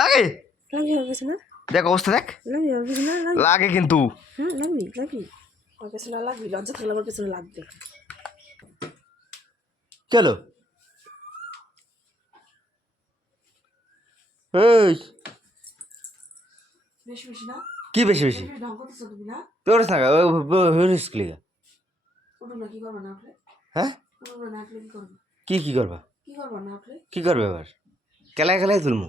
লাগে দেখ অবস্থা দেখ লাগে কিন্তু লজ্জা থাকলে আমার পেছনে লাগবে চলো এই বেশি বেশি না কি বেশি বেশি ঢং করতেছো তুমি না তোর না ক্লিয়া উঠো না কি করবে না আপনি হ্যাঁ উঠো না আপনি কি করবে কি করবা কি করবে না আপনি কি করবে এবার কেলায় কেলায় তুলমু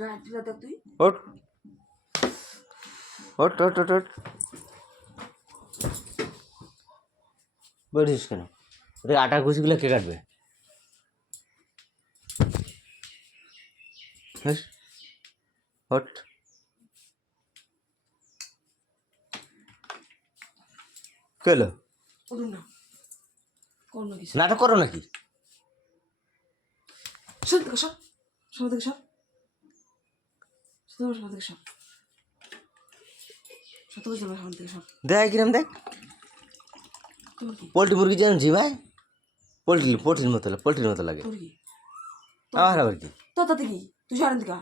গায়ে তুলে দেখ তুই ওট ওট ওট ওট ওট বলিস কেন ওটা আটা ঘুষিগুলো কে কাটবে ওট কেলো উঠুন না কোন কিছু নাটক করো নাকি সব থেকে সব সব থেকে সব সব থেকে সব সব থেকে যাবে সামনে থেকে সব দেখ কিরম দেখ তোর কি পোলট্রি মুরগি যেন জি ভাই পোলট্রির মতো লাগে তোর কি আমার আবার কি তোর তাতে কি তুই সারেন দিকা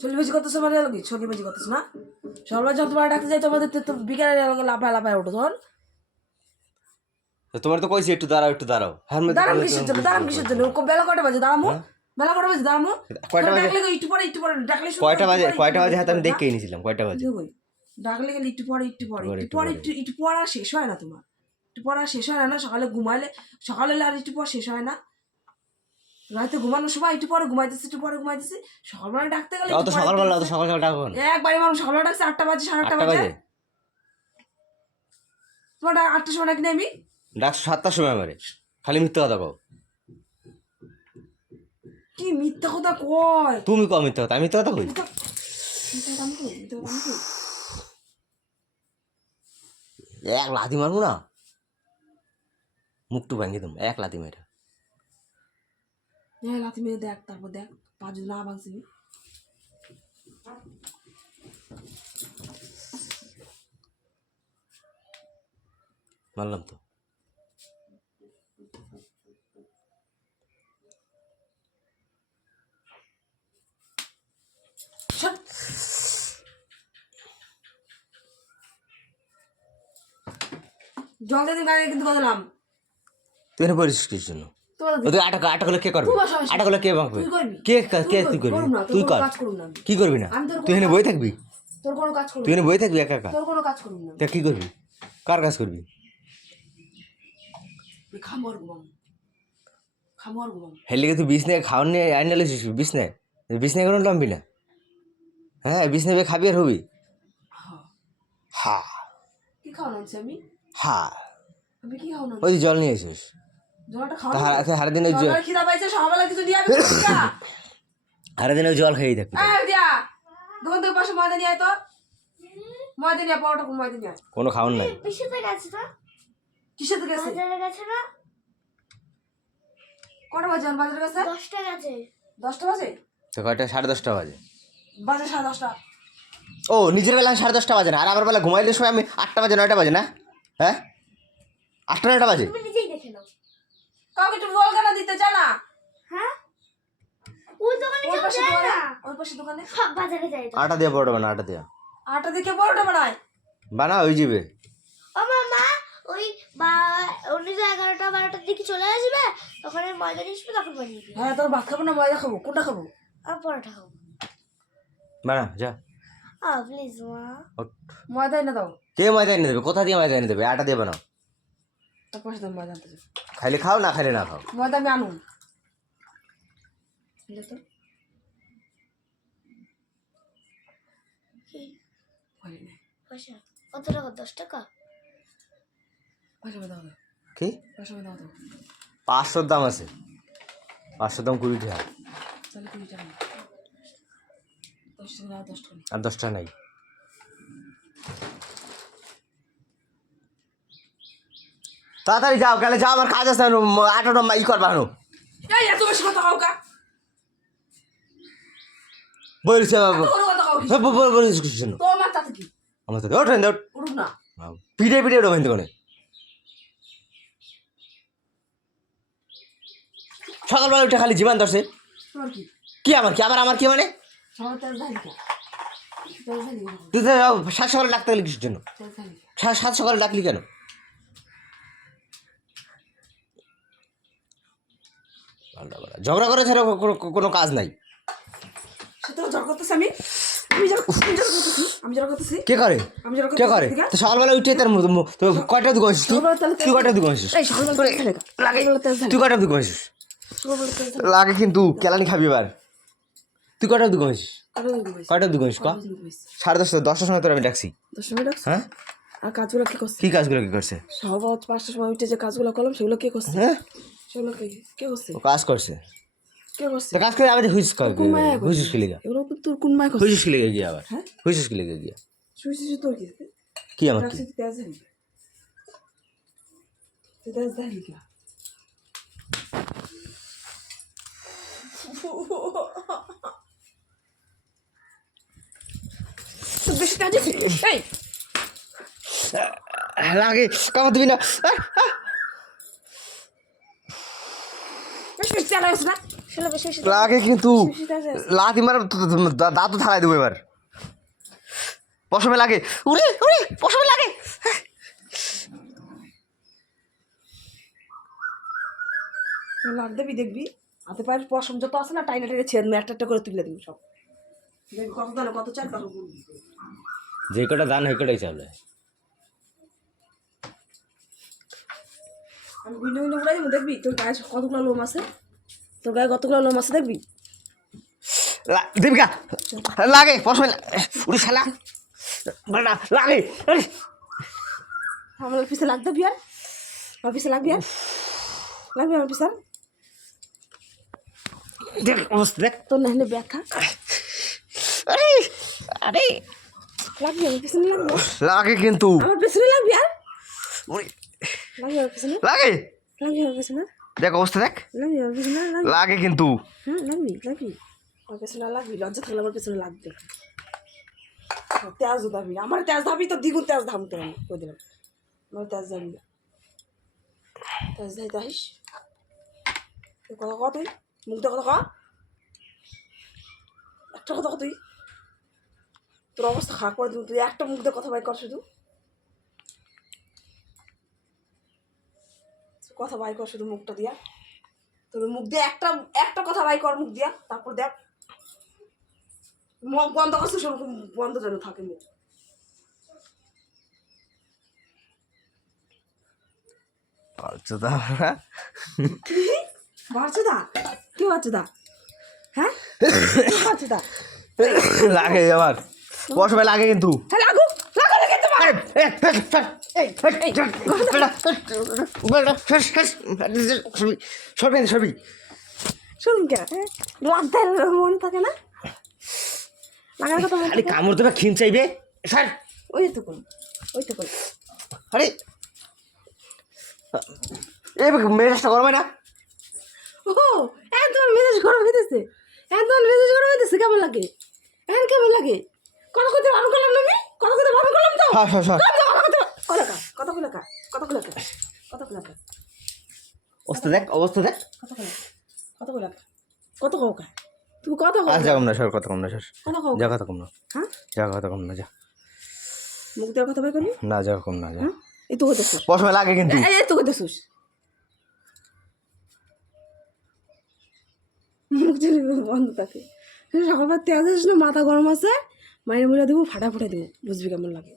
চল্লি বেজি করতেছো মানে কি চল্লি বেজি করতেছো না সবাই যখন তোমার ডাকতে যাই তোমাদের তো বিকালে লাফায় ওঠো তখন তোমার তো কইছি একটু দাঁড়াও দাঁড়াম কিসের জন্য বেলা কয়টা বাজে দাঁড়ামো বেলা কয়টা বাজে দাঁড়ামো কয়টা বাজে একটু পরে ডাকলে কয়টা বাজে হাতে আমি দেখে নিয়েছিলাম কয়টা বাজে ডাকলে গেলে একটু পরে একটু পড়া শেষ হয় না তোমার একটু পড়া শেষ হয় না সকালে ঘুমাইলে সকালে আর একটু পর শেষ হয় না রাতে ঘুমানোর সময় একটু পরে ঘুমাইতেছি সকালবেলা ডাকতে গেলে অত সকালবেলা সকাল ডাকো একবারে মানুষ সকালবেলা ডাকছে 8টা বাজে 8:30 বাজে তোমার 8টার সময় ডাকি আমি ডাকছো 7টার সময় আমারে খালি মিথ্যা কথা কও কি মিথ্যা কথা কয় তুমি কও মিথ্যা কথা আমি মিথ্যা কথা কই এক লাথি মারবো না মুখটু ভাঙিয়ে দেবো এক লাথি মেরে লাথি মেরে দেখ তারপর দেখ পা যদি না ভাঙছি মারলাম তো জল দিয়ে দিন কিন্তু বদলাম তুই এনে পড়িস কিস জন্য ওদের আটা করলে কে করবে আটা করলে কে ভাঙবে কে তুই করবি তুই কর কি করবি না তুই এনে বই থাকবি তোর কোনো কাজ করবি তুই এনে বই থাকবি একা একা তোর কোনো কাজ করবি না তা কি করবি কার কাজ করবি খামর ঘুমাম হেলিকে তুই বিছনায় খাওয়ার নিয়ে আইন নিয়ে বিছনায় কোনো নামবি না হ্যাঁ বিছনায় খাবি আর হবি হা কি খাওয়ানো আছে আমি কি খাওয়ানো ওই জল নিয়ে এসিস জলটা খাওয়া হারাদিন খিদা পাইছে সকালবেলা কিছু দিয়ে আমি হারাদিন জল খেয়েই থাকবি দিয়া দোকান থেকে পাশে ময়দা নিয়ে আয় তো ময়দা নিয়ে পাওয়াটা ময়দা নিয়ে কোনো খাওয়ার নাই কিসেতে গেছে তো কিসের থেকে গেছে বাজারে গেছে না কটা বাজে বাজারে গেছে 10টা গেছে 10টা বাজে তো কয়টা 10:30 বাজে বাজে 10:30 ও নিজের বেলা 10:30 বাজে না আর আমার বেলা ঘুমাইলে সময় আমি 8টা বাজে 9টা বাজে না হ্যাঁ 8টা 9টা বাজে তুমি নিজেই দেখে নাও কাউকে একটু বল কেন দিতে চায় না হ্যাঁ ওই দোকানে কেউ যায় না ওই পাশে দোকানে সব বাজারে যায় তো আটা দিয়ে পরোটা বানা আটা দিয়ে আটা দিয়ে পরোটা বানায় বানা ওই যাবে ও মামা ওই 11:12টার দিকে চলে আসবে তখন আমি ময়দা নিয়ে আসবো তখন বানিয়ে দিই হ্যাঁ তোর ভাত খাবো না ময়দা খাবো কোনটা খাবো আর পরোটা খাবো বানা যা প্লিজ মা ময়দা এনে দাও কে ময়দা এনে দেবে কোথা দিয়ে ময়দা এনে দেবে আটা দিয়ে বানাও তোর পাশে তো ময়দা আনতে খাইলে খাও না খাইলে না খাও ময়দা আমি আনুন তো কি বলি না পয়সা কত টাকা 10 টাকা পয়সা দাও কি পয়সা দাও 500 দাম আছে 500 দাম 20 টাকা তাহলে 20 টাকা 10 টাকা 10 টাকা আর 10 টাকা নাই তাড়াতাড়ি যাও গেলে যাও আমার কাজ আছে আটাটা ই করবা হানো এই এত বেশি কথা কাও কা বলছে বাবা কোনো কথা কাও কি বলিস কিছু তো আমার তাতে কি আমার তো ওঠেন দৌড় উঠুক না পিঠে পিঠে ওঠো কিন্তু কোনে সকালবেলা উঠে খালি জীবন ধরছে তোমার কি কি আমার কি আবার আমার কি মানে সকালে তেল ঢালি কে তেল ঢালি তুই তো সাত সকালে ডাকতে গেলি কিসের জন্য তেল ঢালি সাত সকালে ডাকলি কেন ঝগড়া করে ছাড়া কোনো কাজ নাই সে তো ঝড় করতেছে আমি ঝড় করতেছি কে করে আমি ঝড় কে করে করতেছি তো সকালবেলা উঠে তার কয়টা দুঃখ হয়েছিস তুই কয়টা দুঃখ হয়েছিস এই সকালবেলা তেল ঢালি তেল ঢালি তুই কয়টা দুঃখ হয়েছিস সকালবেলা তেল ঢালি লাগে কিন্তু কেলানি খাবি এবার তুই কয়টা দুঃখ হয়েছিস আরো ঘুমাইছি কয়টা দুঃখ হয়েছিস ক 10:30 সময় তোর আমি ডাকছি 10 মিনিট রাখছো হ্যাঁ আর কাজগুলো কি করছে কি কাজগুলো কি করছে সকাল 5টার সময় উঠে যে কাজগুলো করলাম সেগুলো কে করছে হ্যাঁ সেগুলো কে করছে ও কাজ করছে কে করছে তো কাজ করে আমাদের হুইস কর কোন মায়া করছে? হুইস কি লেগা এগুলো তো তোর কোন মায় করছে হুইস কি লেগে গিয়া আবার হ্যাঁ? হুইস কি লেগে গিয়া শুয়েছি তোর কি কি আমার কি রাখছি তেজ ঢালি তেজ ঢালি কি তো বেশি তেজ এই লাগে কামড় দিবি না বেশি বেশি তেল আছে না সেটা বেশি বেশি লাগে কিন্তু বেশি তেজ আছে লাথি মার দাঁত তো থাকাই দেবো এবার পশমে লাগে উড়ে উড়ে পশমে লাগে লাগ দেবি দেখবি হাতে পায়ের পশম যত আছে না টাইনা টেনে ছেদ একটা একটা করে তুলে দিবি সব দেখবি কত দানে কত চাল তখন বলবি যে কটা দান হয় কটাই চালে আমি ভিন্ন ভিন্ন উড়াই দেবো দেখবি তোর গায়ে কতগুলো লোম আছে তোর গায়ে কতগুলো লোম আছে দেখবি দেবিকা লাগে পশমে উড়ে শালা লাগে আমার পিছে লাগবে বিয়ার আমার পিছে লাগবে আর লাগবে আমার পিছে দেখ অবস্থা দেখ তোর না হলে ব্যাখ্যা আরে আরে লাগবে আমার পিছনে লাগবে লাগে কিন্তু আমার পিছনে লাগবে আর উড়ে লাগবে আমার পিছনে লাগে লাগবে আমার পিছনে দেখ অবস্থা দেখ লাগবে আমার পিছনে লাগবে লাগে কিন্তু হ্যাঁ লাগবি আমার পিছনে লাগবি লজ্জা থাকলে আমার পিছনে লাগবে তেজ দাবি আমার তেজ দাবি তো দ্বিগুণ তেজ ধামতে আমি করে দিলাম আমার তেজ দাবি তেজ দাইতে আসিস কথা কত তুই মুখ দিয়ে কথা ক একটা কথা তুই তোর অবস্থা খারাপ করে দিবি তুই একটা মুখ দিয়ে কথা বাই কর শুধু কথা বাই কর শুধু মুখটা দিয়া তোর মুখ দিয়ে একটা কথা বাই কর মুখ দিয়া তারপর দেখ মুখ বন্ধ করছিস ওরকম বন্ধ যেন থাকে মুখ আচ্ছা দা বাড়ছে দা কি বাড়ছে দা হ্যাঁ বাড়ছে দা লাগে আমার পশমে লাগে কিন্তু হ্যাঁ লাগুক লেগে তোমার সরবি সরবি শুনুন কে লাগতে মনে থাকে না লাগার কথা মনে আরে কামড় দেবে খিন চাইবে স্যার ওই তো কোন আরে এই মেজাজটা গরম হয় না ও একদম মেজাজ গরম হইতেছে কেমন লাগে এখন কেমন লাগে কত কথা ভালো করলাম না আমি কত কথা ভালো করলাম তো কত অবস্থা দেখ কত তুমি কত আজ যা কম না সর কত কম না সর কত যা কত কম না হ্যাঁ যা কত কম না যা মুখ দেওয়ার কথা ভাই করবি না যা কম না যা হ্যাঁ এই তো করতেছিস পশমে লাগে কিন্তু এই তো করতেছিস মুখ যদি বন্ধ থাকে সকালবার তেজ আসিস না মাথা গরম আছে মায়ের মুড়ে দেবো ফাটা দেবো বুঝবি কেমন লাগে